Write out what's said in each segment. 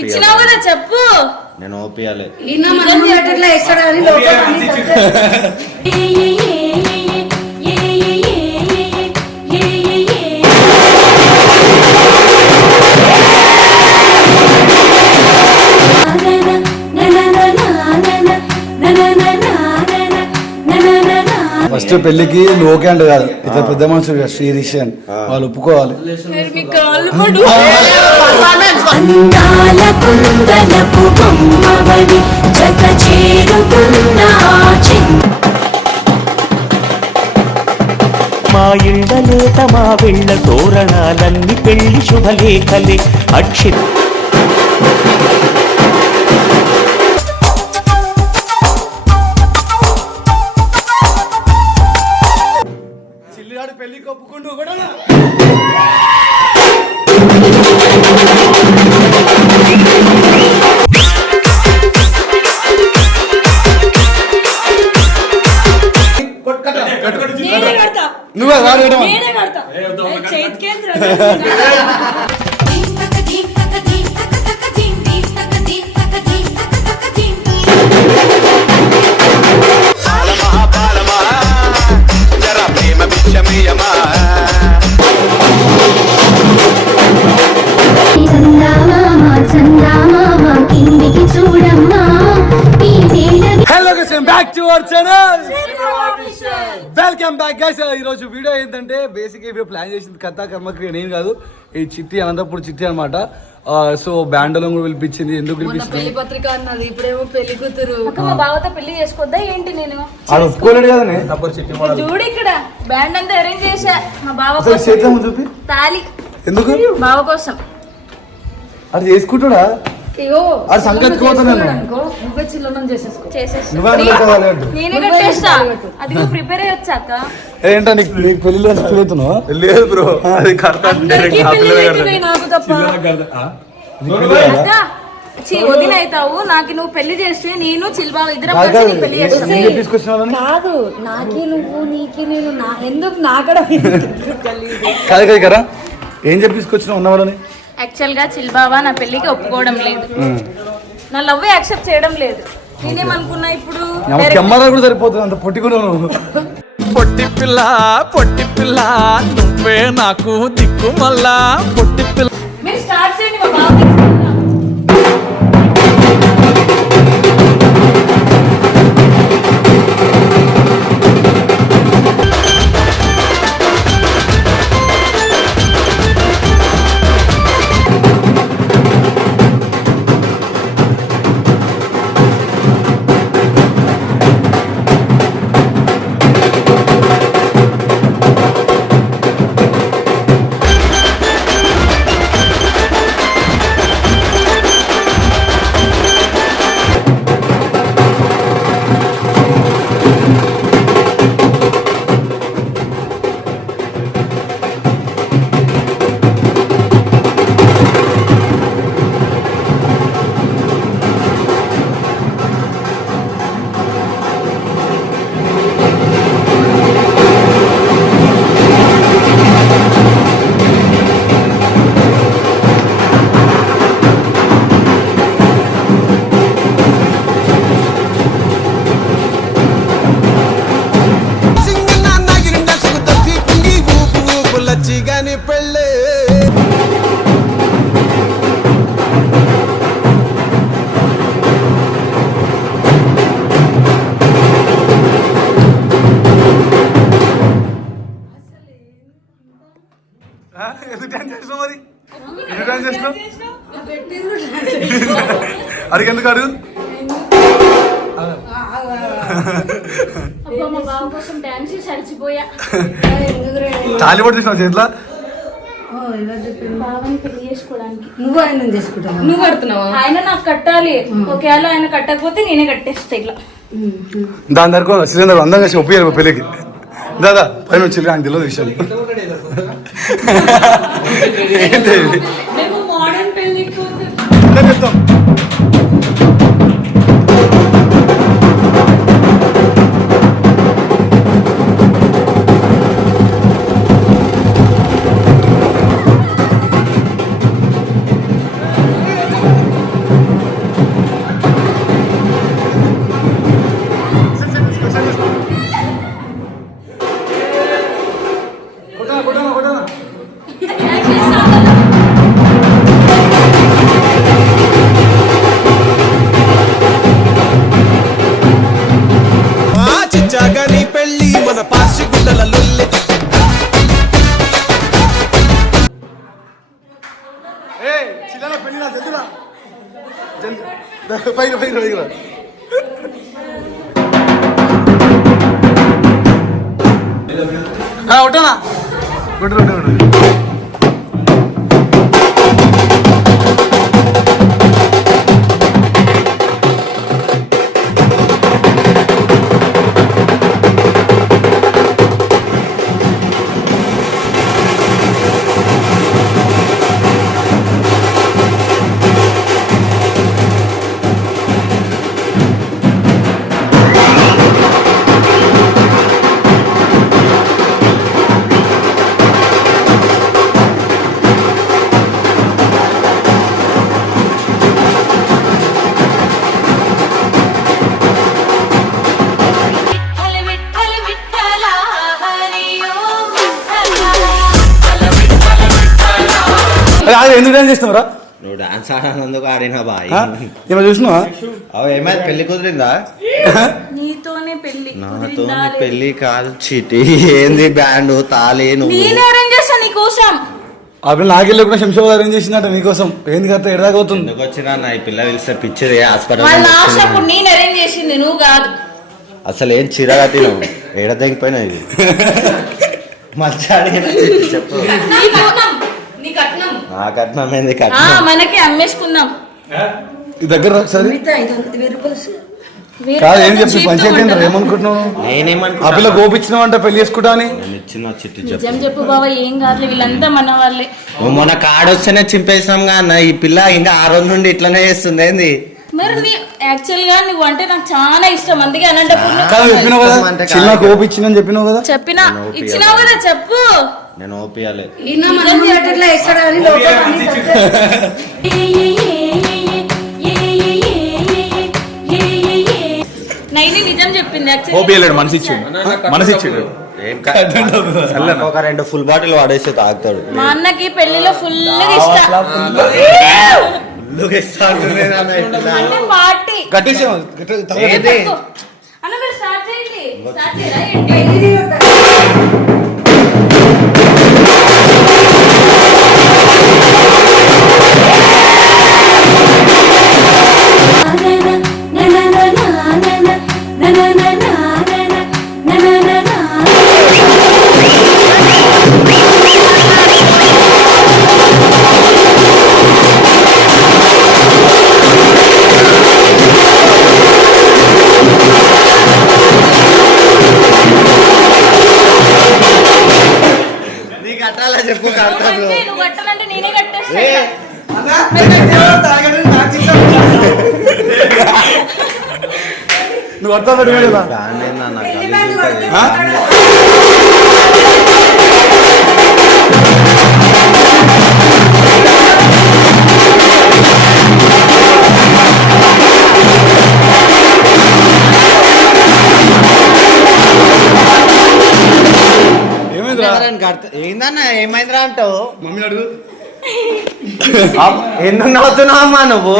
ఇచ్చినావు కదా చెప్పు. నేను ఓపియాలే ఫస్ట్ పెళ్లికి నువ్వు ఓకే అంటే కాదు, ఇతర పెద్ద మనుషులు శ్రీరిషన్ వాళ్ళు ఒప్పుకోవాలి. మా ఇళ్ళలేత మా వెళ్ళ తోరణాలన్నీ పెళ్లి శుభలేఖలే అక్షి చిల్లిగాడు పెళ్లికి ఒప్పుకుంటూ కూడా నువ్వే వెల్కమ్ బ్యాక్ గైస్. ఈరోజు వీడియో ఏంటంటే బేసిక్ వీడియో ప్లాన్ చేసింది కథా కర్మక్రియ నేను కాదు, ఈ చిట్టి అనంతపురం చిట్టి అనమాట. సో బ్యాండ్లో కూడా పిలిపించింది. ఎందుకు పిలిపించింది? పెళ్లి చేసుకోద్దా ఏంటి? నేను అది ఒప్పుకోలేడు కదా చూడు ఇక్కడ బ్యాండ్ అంతా అరేంజ్ చేసా మా బావ చూపి తాలి. ఎందుకు? బావ కోసం. అది చేసుకుంటాడా? అది సంగతి ప్రిపేర్ అయ్యొచ్చాక ఏంటో నీకు పెళ్లి అవుతున్నావు? లేదు బ్రో, అది వదిన అవుతావు. నాకు నువ్వు పెళ్లి చేస్తే నేను చిల్బా ఇద్దరం పెళ్లి చేస్తాను. కాదు నాకి నువ్వు నీకి నేను ఎందుకు నాకడ కాదు కాదు కదా. ఏం చెప్పించుకొచ్చినావు ఉన్న వాళ్ళని? యాక్చువల్ గా చిల్బావా నా పెళ్లికి ఒప్పుకోవడం లేదు, నా లవ్ యాక్సెప్ట్ చేయడం లేదు. నేనేమనుకున్నా ఇప్పుడు కెమెరా కూడా సరిపోతుంది అంత పొట్టికున్నావు. పొట్టి పిల్ల నువ్వే నాకు దిక్కు మళ్ళా పొట్టి పిల్ల. మీరు స్టార్ట్ చేయండి. మా బావ అడిగెందుకు అడుగు? తాళి పట్టు తీసినావు చేతిలో? నువ్వు ఆయన చేసుకుంటావు? నువ్వు కడుతున్నావా? ఆయన నాకు కట్టాలి. ఒకవేళ ఆయన కట్టకపోతే నేనే కట్టేస్తా ఇట్లా. దాని దగ్గర సిలిండర్ అందంగా ఒప్పియాలి పెళ్ళికి. దాదా పైన వచ్చి ఆయన తెలియదు విషయాలు. ఏంటి చెప్తాం. పైన పైన పైన ఉంటానా గుడ్డు ఎందుకు డాన్స్ చేస్తున్నావురా నువ్వు డాన్స్ ఆడినందుకు ఆడినా బాయ్. ఏమో చూసినావా అవి ఏమైనా పెళ్లి కుదిరిందా? నీతోనే పెళ్లి నాతో పెళ్లి కాదు చిటి. ఏంది బ్యాండ్ తాళి నువ్వు? నేనే అరేంజ్ చేస్తా నీకోసం. ఆ పిల్ల నాకెళ్ళి కూడా శంషాబాద్ అరేంజ్ చేసిందట నీకోసం. ఏంది కదా ఎడదాకపోతుంది. ఎందుకు వచ్చినా నా ఈ పిల్ల పిలిస్తే పిచ్చిది హాస్పిటల్. వాళ్ళ లాస్ట్ అప్పుడు నేను అరేంజ్ చేసింది నువ్వు కాదు. అసలు ఏం చిరగా తినవు ఏడ తెగిపోయినా ఇది మంచిగా చెప్పు. నీ కట్నం నా కట్నం ఏంది కట్నం? మనకి అమ్మేసుకుందాం. ఈ దగ్గర ఒకసారి 500 రూపాయలు కాదు ఏం చెప్పి పంచాయతీ ఏంటారు ఏమనుకుంటున్నావు? ఆ నేనేమనుకున్నా పిల్ల గోపిచ్చినావంట పెళ్లి చేసుకుంటా అని. నేను ఇచ్చిన చిట్టి నిజం చెప్పు. చెప్పు బాబా, ఏం కాదు, వీళ్ళంతా మన వాళ్ళే. నువ్వు మొన్న కార్డు వస్తేనే చింపేసినాం గా అన్న. ఈ పిల్ల ఇంకా ఆ రోజు నుండి ఇట్లనే చేస్తుంది ఏంది? మరి యాక్చువల్ గా నువ్వు అంటే నాకు చాలా ఇష్టం, అందుకే అనంతపూర్ కాదు చెప్పినావు కదా చిన్న గోపిచ్చిందని చెప్పినావు కదా. చెప్పినా ఇచ్చినావు కదా చెప్పు. నేను ఓపియాలే. నైని నిజం చెప్పింది. ఓపియలేడు, మనసు ఇచ్చిండు. ఏం ఒక 2 ఫుల్ బాటిల్ వాడేసి తాగుతాడు. మా అన్నకి పెళ్లిలో ఫుల్ ఇష్టం అంటే పార్టీ. కట్టేసాము అన్న మీరు స్టార్ట్ చేయండి. స్టార్ట్ చేయరా ఏంటి? చెప్పు నువ్వు కట్టాలంటే నేనే కట్టేస్తా. నువ్వు అర్థం పెట్టుకోలేదు ఏందన్నా ఏమైందిరా అంటావు? మమ్మీ అడుగు. ఎందుకు నవ్వుతున్నావు అమ్మా నువ్వు?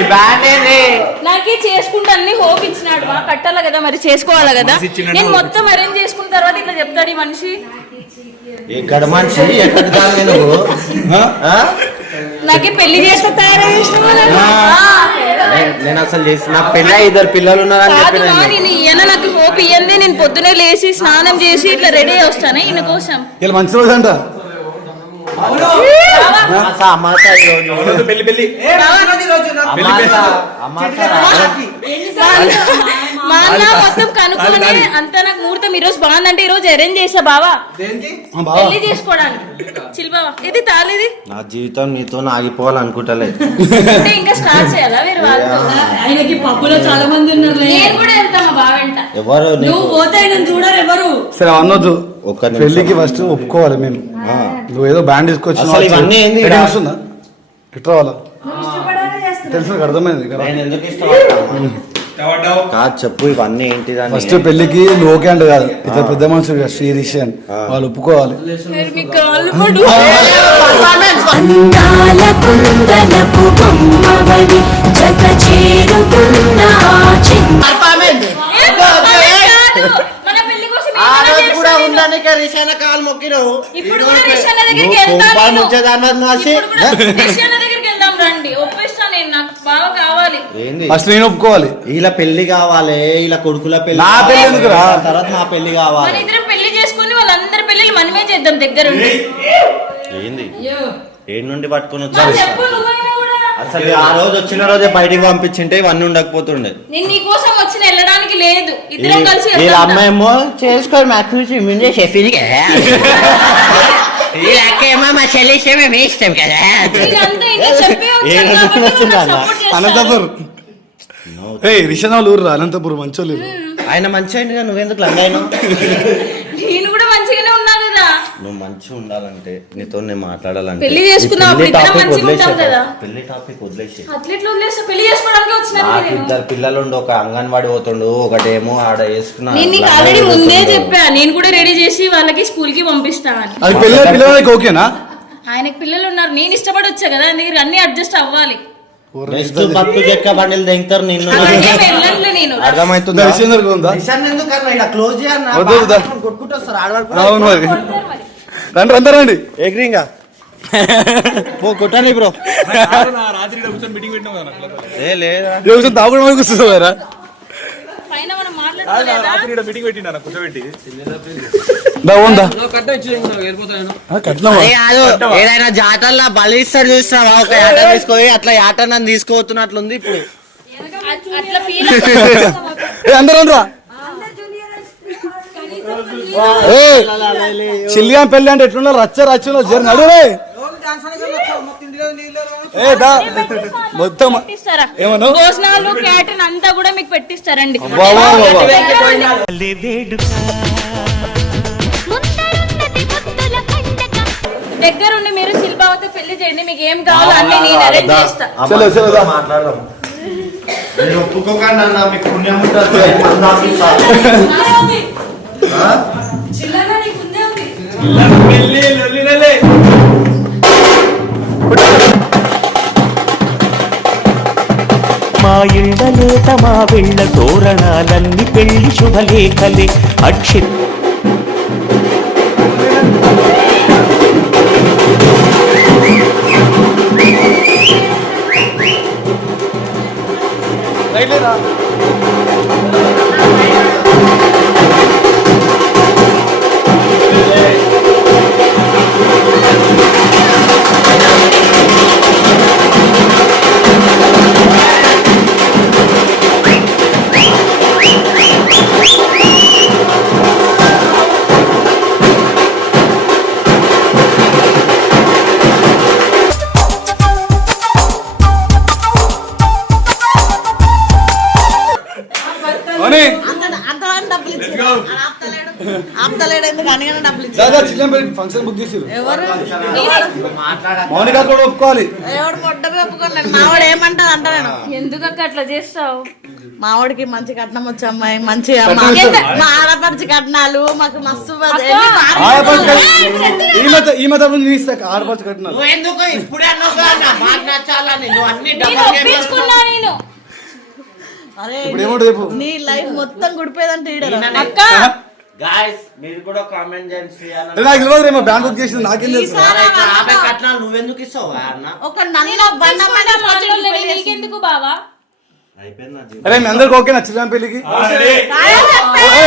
ఈ బ్యాండ్ ఏంది? నాకే చేసుకుంటా అన్ని హోప్ ఇచ్చినాడు. మా కట్టాల కదా మరి చేసుకోవాలా కదా. నేను మొత్తం అరేంజ్ చేసుకున్న తర్వాత ఇట్లా చెప్తాడు ఈ మనిషి. ఎక్కడ మనిషి ఎక్కడ దాని నువ్వు? నాకే పెళ్లి చేస్తా తయారు నేను అసలు చేసి నాకు పెళ్ళి 2 పిల్లలు ఉన్నారని చెప్పిన నాకు హోప్ ఇయ్యండి. నేను పొద్దునే లేచి స్నానం చేసి ఇట్లా రెడీ వస్తాను ఈయన కోసం. ఇలా మంచి రోజు అంట. మా అన్న మొత్తం కనుక్కొని అంతా నాకు ముహూర్తం ఈ రోజు బాగుందంటే ఈ రోజు అరేంజ్ చేసా బావా పెళ్లి చేసుకోవడానికి. చిల్ బావా ఇది తాలేది. నా జీవితం నీతో ఆగిపోవాలనుకుంటలేదు. అంటే ఇంకా స్టార్ట్ చేయాలా వేరే వాళ్ళతో? ఆయనకి పప్పులో చాలా మంది ఉన్నారు. నేను కూడా వెళ్తా మా బావ వెంట. ఎవరు నువ్వు పోతే ఆయన చూడరు ఎవరు. సరే అనొద్దు. పెళ్లికి ఫస్ట్ ఒప్పుకోవాలి మేము. నువ్వు ఏదో బ్యాండ్ తీసుకొచ్చి ఇట్లా వాళ్ళ తెలుసు అర్థమైంది కదా. కాదు చెప్పు ఇవన్నీ ఏంటిదని. ఫస్ట్ పెళ్లికి నువ్వు ఓకే అంటే కాదు, ఇతర పెద్ద మనుషులు శ్రీ రిషి అని వాళ్ళు ఒప్పుకోవాలి. కాలు మొక్కినావు రండి ఒప్పిస్తా నేను. నాకు బాగా కావాలి. ఒప్పుకోవాలి. ఏంది ఫస్ట్ నేను ఒప్పుకోవాలి. ఇలా పెళ్లి కావాలి, ఇలా కొడుకుల పెళ్లి నా పెళ్లి ఎందుకురా? తర్వాత నా పెళ్లి మన కావాలి. ఇద్దరం పెళ్లి చేసుకుని వాళ్ళందరి పెళ్లిళ్ళు మనమే చేద్దాం దగ్గరుండి. ఏంది ఏడు నుండి పట్టుకొని నాకు వచ్చారు? చెప్పు నువ్వైనా కూడా. అసలు ఆ రోజు వచ్చిన రోజే బయటికి పంపించింటే ఇవన్నీ ఉండకపోతుండే. నేను నీ కోసం వచ్చిన వెళ్ళడానికి లేదు, ఇద్దరం కలిసి వీళ్ళ వెళ్దాం. అమ్మాయేమో చేసుకోవాలి మాకు ముందే షెఫీకి వీళ్ళకేమో మా చెల్లి ఇష్టం మేము ఇష్టం కదా. వీళ్ళంతా ఇంకా చెప్పే వచ్చారు ఏ రోజు కాబట్టి వచ్చిందా నాకు అన్న? support చేస్తారు. అనంతపురం రిషనాలు ఊరు అనంతపురం మంచోళ్ళు. ఆయన మంచి అయిందిగా, నువ్వెందుకు లంగాయను? నేను కూడా మంచిగానే ఉన్నా కదా. నువ్వు మంచిగా ఉండాలంటే నీతో నేను మాట్లాడాలంటే పెళ్లి చేసుకున్నావు, ఈ పెళ్లి ఇద్దరం టాపిక్ మంచిగా ఉంటాం వదిలేసేయ్. కదా. పెళ్లి టాపిక్ వదిలేసి అట్లెట్లు వదిలేస్తా, పెళ్లి చేసుకోవడానికి వచ్చినాను నాకు నేను. ఇద్దరు పిల్లలు ఉండు, ఒక అంగన్వాడి పోతుండు, ఒకటేమో ఆడ వేసుకున్నా. నేను నీకు ఆల్రెడీ ముందే చెప్పా, నేను కూడా రెడీ చేసి వాళ్ళకి స్కూల్ కి పంపిస్తాను. అది పిల్లలకి ఓకేనా? ఆయనకి పిల్లలు ఉన్నారు, నేను ఇష్టపడి వచ్చా కదా, అందుకే అన్ని అడ్జస్ట్ అవ్వాలి. నెక్స్ట్ బతుకు చెక్క బండిలు దింగుతారు నిన్ను. అలాగే వెళ్ళనులే నేను. అర్థమవుతుందా? రిషన్ ఎందుకన్నా ఇలా క్లోజ్ చేయన్నా? వద్దు, వద్దు. కొట్టుకుంటూ వస్తారు ఆడవాళ్ళు. అవును మరి. రండి రండి రండి. ఎగ్రింగా పో కొట్టాలి బ్రో. ఏ లేదా యోగం తాగుడు కూర్చుంది కదా. పైన మనం మాట్లాడుకోలేదా? కట్నం ఏదైనా జాతరలా బలి ఇస్తాడు చూస్తున్నావా? ఒక యాట తీసుకొని అట్లా యాట నన్ను తీసుకుపోతున్నట్లుంది ఇప్పుడు. అట్లా ఫీల్ అందరం రా. చిల్లిగా పెళ్ళి అంటే ఎట్లున్నా రచ్చ రచ్చలో జర నడువే. మొత్తం ఏమన్నా భోజనాలు క్యాటరింగ్ అంతా కూడా మీకు పెట్టిస్తారండి. దగ్గరుండి మీరు శిల్పావతి పెళ్లి చేయండి, మీకు ఏం కావాలో అన్ని నేను అరేంజ్ చేస్తా. మాట్లాడదాం. మీరు ఒప్పుకోకండి అన్న, మీకు పుణ్యం ఉంటుంది. చిల్లగా నీకు ఉందే ఉంది. మా ఇళ్ళలేత మా వెళ్ళ తోరణాలన్నీ పెళ్లి శుభలేఖలే అక్షిత్ ఫంక్షన్ బుక్ చేసి ఎవరు మౌనిక కూడా ఒప్పుకోవాలి. ఎవడు పొట్టమే ఒప్పుకోలేదు. మావాడు ఏమంటది అంట నేను. ఎందుకక్క అట్లా చేస్తావు? మావాడికి మంచి కట్నం వచ్చే అమ్మాయి, మంచి మా ఆడపడిచి కట్నాలు మాకు మస్తు ఈమె తరపు నుంచి ఇస్తా ఆడపడుచు కట్టినారు. అరే ఇప్పుడు ఏమంటే రేపు నీ లైఫ్ మొత్తం గుడిపోయేదంటే ఈడ అక్క గాయ్స్ మీరు కూడా కామెంట్ చేయండి. నాకు తెలియదు రేమో బ్యాంక్ బుక్ చేసింది నాకేం తెలుసు. కట్నాలు నువ్వెందుకు ఇస్తావు అన్న? ఒక నల్ల బండ నీకెందుకు బావా? అయిపోయింది. అరే మీ అందరికి ఓకేనా చిల్లం పెళ్లికి?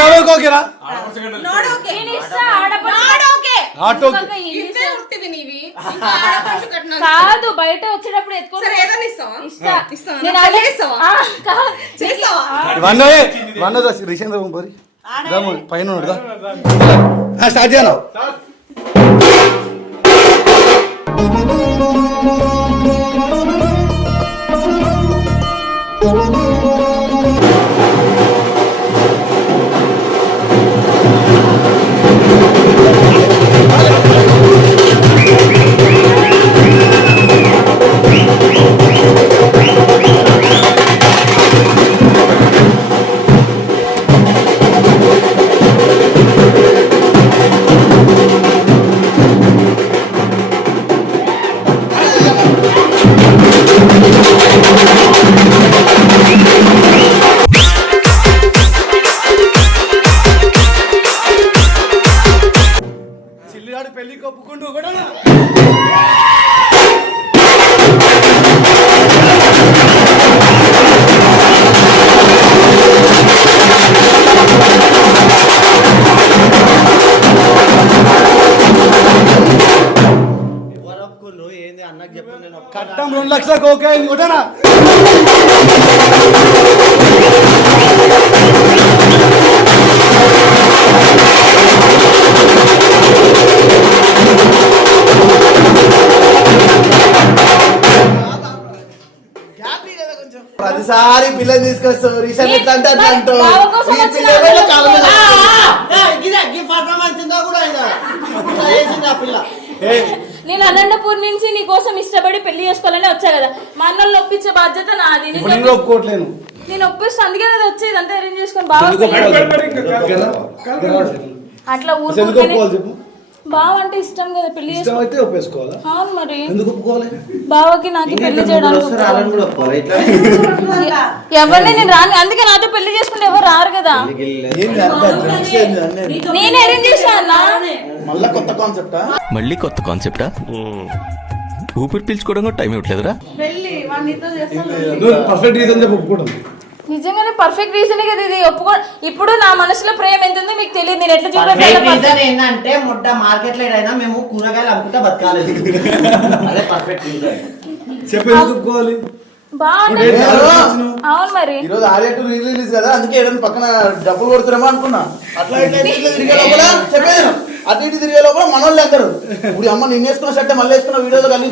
ఎవరికి ఓకేనా? కాదు బయట వచ్చేటప్పుడు రిషేంద్ర పైన స్టార్ట్ చేయను. వారం 2 లక్షల కోకాయిన్ కొట్టనా ప్రతిసారి పిల్లలు తీసుకొస్తావు రీసెంట్ ఎట్లా అంటే అట్లా అంటావు బావ కోసం ఈ వచ్చిన పిల్లలు అందరికీ కాలం మీద- నేను అనంతపూర్ నుంచి నీ కోసం ఇష్టపడి పెళ్లి చేసుకోవాలని వచ్చా కదా మా అన్నలు ఒప్పించే బాధ్యత నాది ఇప్పుడు నేను ఒప్పుకోవట్లేను నేను ఒప్పిస్తే అందుకే కదా వచ్చేది అంతా అరేంజ్ చేసుకొని బాగా అట్లా ఎందుకు ఒప్పుకోవాలి చెప్పు బావ అంటే ఇష్టం కదా పెళ్లి ఇష్టం అయితే ఒప్పేసుకోవాలా అవును మరి ఎందుకు ఒప్పుకోవాలి బావకి నాకు పెళ్లి చేయడానికి రాలని కూడా ఒప్పుకోవాలి ఇట్లా ఎవరిని నేను రాను అందుకే నాతో పెళ్లి చేసుకుంటే ఎవరు రారు కదా నేను అరేంజ్ చేశాను అన్న మళ్ళా కొత్త కాన్సెప్టా మళ్ళీ కొత్త కాన్సెప్టా ఊపిరి పీల్చుకోవడం కూడా టైం ఇవ్వట్లేదురా పెళ్లి వాడితో చేస్తాను నువ్వు పర్ఫెక్ట్ రీజన్ చెప్పి ఒప్పుకోవడం నిజంగానే పర్ఫెక్ట్ రీజన్ కదా ఇది ఒప్పుకో ఇప్పుడు నా మనసులో ప్రేమ ఎంత ఉందో మీకు తెలియదు నేను ఎట్లా రీజన్ ఏంటంటే ముడ్డ మార్కెట్ లో అయినా మేము కూరగాయలు అమ్ముకుంటా బతకాలి అదే పర్ఫెక్ట్ రీజన్ చెప్పి ఎందుకు ఒప్పుకోవాలి అవును మరి ఈరోజు ఆర్ఏటు రిలీజ్ కదా అందుకే ఏదైనా పక్కన డబ్బులు కొడుతున్నామో అనుకున్నా అట్లా ఇట్లా ఇట్లా తిరిగే లోపల చెప్పేది అటు ఇటు తిరిగే లోపల మనోళ్ళు అందరు ఇప్పుడు అమ్మ నిన్న వేసుకున్న షర్ట్ మళ్ళీ వేసుకున్న వీడియోలో కలిగి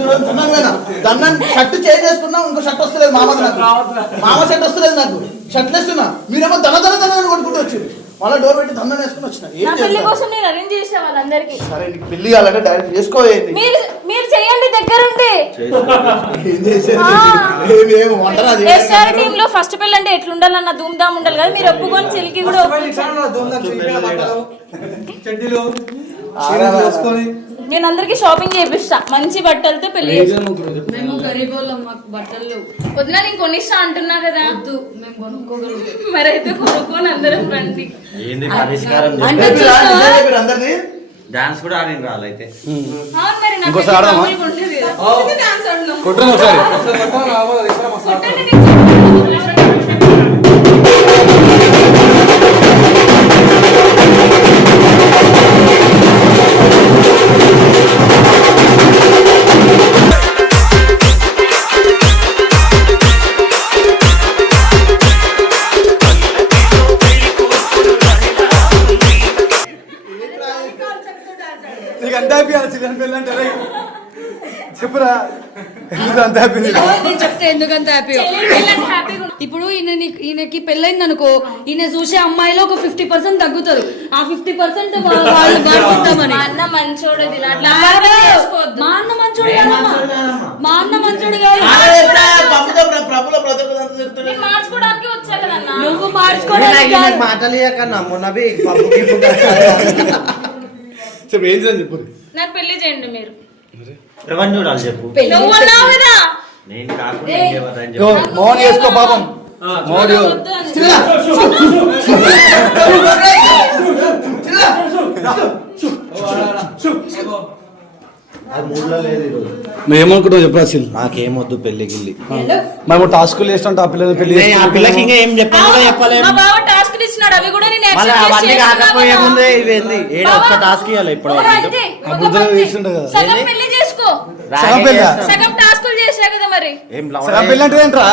దన్నాన్ని షర్ట్ చేంజ్ చేసుకున్నా ఇంకో షర్ట్ వస్తలేదు మామ నాకు మామ షర్ట్ వస్తలేదు నాకు షర్ట్లు వేస్తున్నా మీరేమో దన కొట్టుకుంటూ వచ్చారు మళ్ళీ డోర్ పెట్టి దండం వేసుకుని వచ్చిన నా పెళ్లి కోసం నేను అరేంజ్ చేసా వాళ్ళందరికీ సరే నీకు పెళ్లి కావాలంటే డైరెక్ట్ చేసుకోవేయండి మీరు మీరు చేయండి దగ్గరుండి ఏం చేసేది ఏమి వంటరా ఎస్ఆర్ టీమ్ లో ఫస్ట్ పెళ్లి అంటే ఎట్లుండాలన్న ధూమ్ ధామ్ ఉండాలి కదా మీరు ఒప్పుకొని చెల్లికి కూడా చెడ్డీలు నేను అందరికి షాపింగ్ చేపిస్తా మంచి బట్టలతో పెళ్లి చేస్తా. మేము గరీబోళ్ళం మాకు బట్టలు లేవు వదినా నేను కొనిస్తా అంటున్నా కదా మేము కొనుక్కోగలం మరైతే కొనుక్కొని అందరం రండి ఏంది పరిష్కారం అంటే మీరు అందరిది డాన్స్ కూడా ఆడిన రాలైతే అవును మరి నాకు ఇంకోసారి ఆడదామా? మామూలుగా ఉండదు కదా. డాన్స్ ఆడదాం. కొట్టను ఒకసారి కొట్టండి, నేను నీకు అంత హ్యాపీ చికెన్ పెళ్ళి అంటే చెప్పురా ఎందుకు అంత హ్యాపీ నేను చెప్తే ఎందుకంత హ్యాపీ చెల్లి పెళ్ళంటే హ్యాపీగా ఉంటుంది. ఇప్పుడు ఈయనకి పెళ్ళైంది అనుకో ఈయన చూసే అమ్మాయిలో ఒక 50% తగ్గుతారు ఆ 50% వాళ్ళు వాడుకుంటామని మా అన్న మంచోడు ఇది అట్లా చేసుకోవద్దు. మా అన్న మంచోడు కాదమ్మా. మా అన్న మంచోడు కాదు నేను మార్చుకోవడానికి వచ్చా కదన్నా నువ్వు మార్చుకోవడానికి కాదు. మాటలు కన్నా మొన్నవి చెప్పు ఏం చేయాలి చెప్పు నాకు పెళ్లి చేయండి మీరు ఎవరిని చూడాలి చెప్పు నువ్వు అన్నావు కదా నేను కాకుండా ఇంకెవరని చెప్పు మోహన్ చేసుకో పాపం మోహన్ వద్దు అని. అది మూడులో లేదు ఈరోజు నువ్వేమనుకుంటావు చెప్పు అసలు నాకేమొద్దు పెళ్లి గిల్లి మేము టాస్కులు చేస్తుంటే ఆ పిల్లలు పెళ్లి ఆ పిల్లకి ఇంకా ఏం చెప్పాలి మా చెప్పలేము బావ టాస్క్ ఇచ్చినాడు అవి కూడా నేను మళ్ళీ accept అవన్నీ చేస్తున్నా కాకపోయే కదా. ముందే ఇవేంది ఏడు ఒక్క టాస్క్ ఇవ్వాలి ఇప్పుడు ఓ, అంతే. ఆ ఒక బుద్ధులు మంచి. తీసుండే కదా. సగం పెళ్లి చేసుకో సగం పెళ్ళా? సగం టాస్కులు చేసా కదా మరి ఏం సగం పెళ్ళి అంటే ఏంట్రా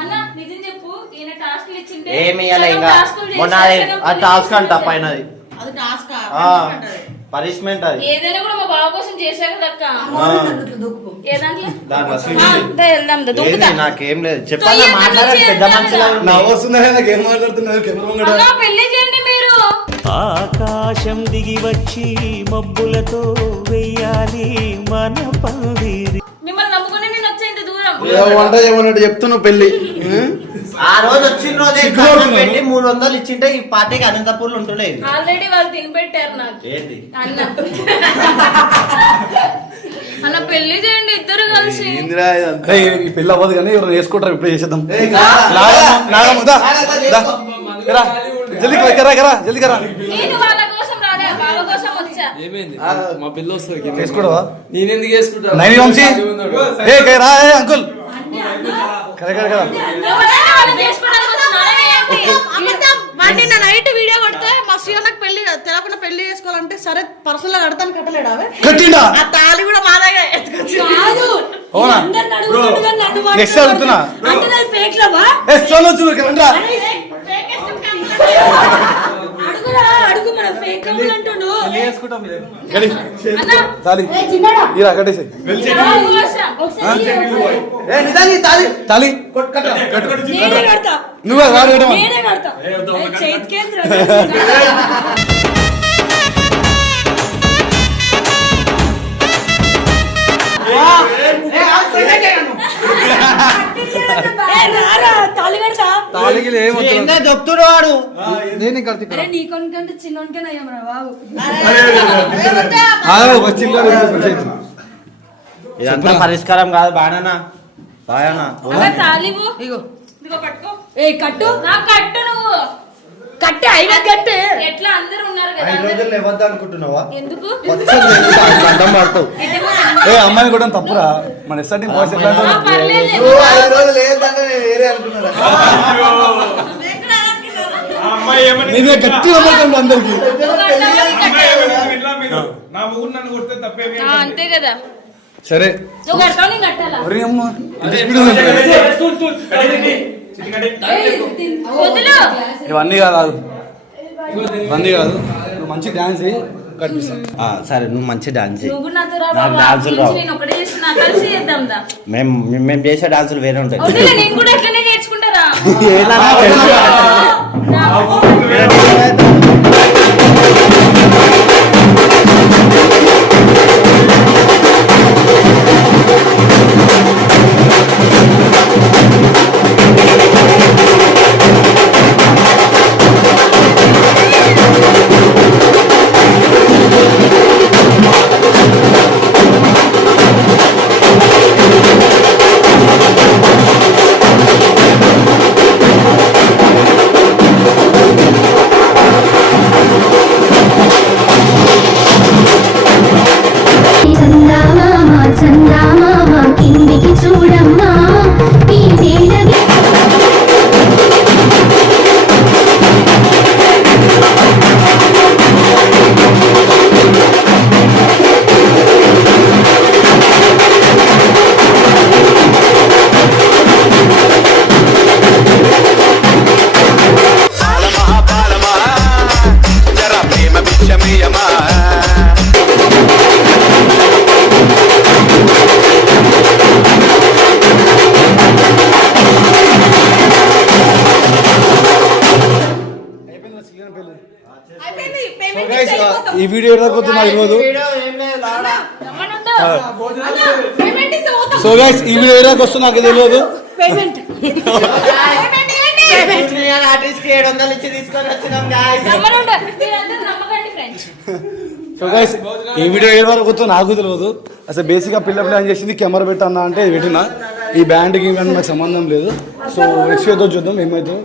అన్న నిజం చెప్పు ఈయన టాస్క్లు ఇచ్చింటే ఏమి ఇవ్వాలి సగం ఇంకా టాస్కులు చేసి మొన్న సగం ఆ పెళ్లి టాస్క్ అంట చేసుకుంటే పైనది అది టాస్క్ పనిష్మెంట్ అది ఏదైనా కూడా మా బావ కోసం చేసా కదా అక్క ఏ దాంట్లో దాంట్లో ఆ, దా, వెళ్దాం దా, ఏంది దుంకుతా. నాకేం లేదు చెప్పాలి తొయ్యకుండా మాట్లాడాలి పెద్ద చేద్దాం మనుషులు కదా. నవ్వు వస్తుందా నాకు ఏం మాట్లాడుతున్నారు కెమెరా ముంగట అన్న పెళ్లి చేయండి మీరు ఆకాశం దిగి వచ్చి మబ్బులతో వెయ్యాలి మన పందిరి. మిమ్మల్ని నమ్ముకుని నేను వచ్చే ఇంత దూరం వంట ఏమన్నట్టు చెప్తున్నావు పెళ్లి ఆ రోజు వచ్చిన రోజే కట్నం పెట్టి 300 ఇచ్చింటే ఈ పార్టీకి అనంతపూర్లో ఉంటుండేది ఆల్రెడీ వాళ్ళు తినిపెట్టారు నాకు ఏంటి అన్న అన్న పెళ్లి చేయండి ఇద్దరు కలిసి ఇందిరా ఇదంతా. అరే ఈ పెళ్ళి అవ్వదు కానీ ఎవరు వేసుకుంటారు ఇప్పుడు చేసేద్దాం ఏయ్, కాదా? జల్దీ కరా జల్దీ కరా నేను వాళ్ళ కోసం రాలే బావ కోసం వచ్చా మా పిల్ల వస్తుంది వేసుకోవడవా నేనెందుకు వేసుకుంటా నైన్ వంశీ ఏ రా ఏ అంకుల్ కరే కదా ఎవరైనా వాళ్ళని చేసుకోవడానికి వచ్చినారా ఏంటి? వాడిని నా నైట్ వీడియో కొడితే మా సీఎంకి పెళ్లి తెలకుండా పెళ్లి చేసుకోవాలంటే సరే పర్సనల్ గా కడతాను కట్టలేడు అవే కట్టిండా ఆ తాళి కూడా మా దగ్గర ఎత్తుకొచ్చి కాదు అవునా? అందరిని అడుగుతుండు కానీ నన్ను మాత్రం Next అడుగుతున్నా. అంటే నాది fake లవ్వా? సోలో రండ్రా అడుగురా, అడుగు మన fake లవ్వులు అంటుండు. అన్న, తాలి ఏ చిన్నడా? ఇలా కట్టేసి ఒకసారి తాలి నేనే కడతా. నువ్వే రాడు నేనే కడతా. ఏ, చేతికేంద్రా? ఏ, రారా, తాళి కడతా. తాలికి చెప్తున్నాడు నేను కడితే అరే నీ కొనుకంటే చిన్నోనికే నయ్యమరా బాబు. ఇదంతా పరిష్కారం కాదు బాణనా బాయనా తాలివు ఇగో ఇదిగో పట్టుకో. ఏ కట్టు నాకు కట్టు నువ్వు. కట్టే అయినా కట్టే. ఎట్లా అందరూ ఉన్నారు కదా 5 రోజులు ఇవ్వద్దు అనుకుంటున్నావా ఎందుకు అడ్డం పడతావు ఏ అమ్మాయిని కూడా తప్పురా మన ఎస్ఆర్టీ బాయ్స్ ఎట్లా ఆ, పర్లేదు. 5 రోజులు లేదంటే వేరే అనుకున్నారా నీదే గట్టి నమ్మకం అందరికి ఆ, అంతే కదా. సరే నువ్వు కడతావు నేను కట్టాలా? ఒరే అమ్మ ఇంత స్పీడ్ ఉంది. వదిలు. ఇవన్నీ కాదు ఇవన్నీ కాదు నువ్వు మంచి డాన్స్ కనిపిస్తా సరే నువ్వు మంచి డాన్స్ నువ్వు నాతో రా నాకు బాబు. డాన్సులు అప్పటి నుంచి రావు. నేను ఒకటే చేస్తున్నా. కలిసి చేద్దాం దా. మేము చేసే డాన్సులు వేరే ఉంటాయి వదిలే, నేను కూడా ఎట్లనే నేర్చుకుంటారా? చందామామ కిందికి చూడమ్మా ఈ వేళ ఈ వీడియో ఎడకపోతే నాకు తెలియదు సో గైస్ ఈ వీడియో ఎడకు వస్తుంది నాకు తెలియదు పేమెంట్ సో గైస్ ఈ వీడియో ఏడు వరకు వస్తుందో నాకు తెలియదు అసలు బేసిక్ గా పిల్ల ప్లాన్ చేసింది కెమెరా పెట్టన్నా అంటే పెట్టినా ఈ బ్యాండ్కి నాకు సంబంధం లేదు సో నెక్స్ట్ చూద్దాం ఏమైతే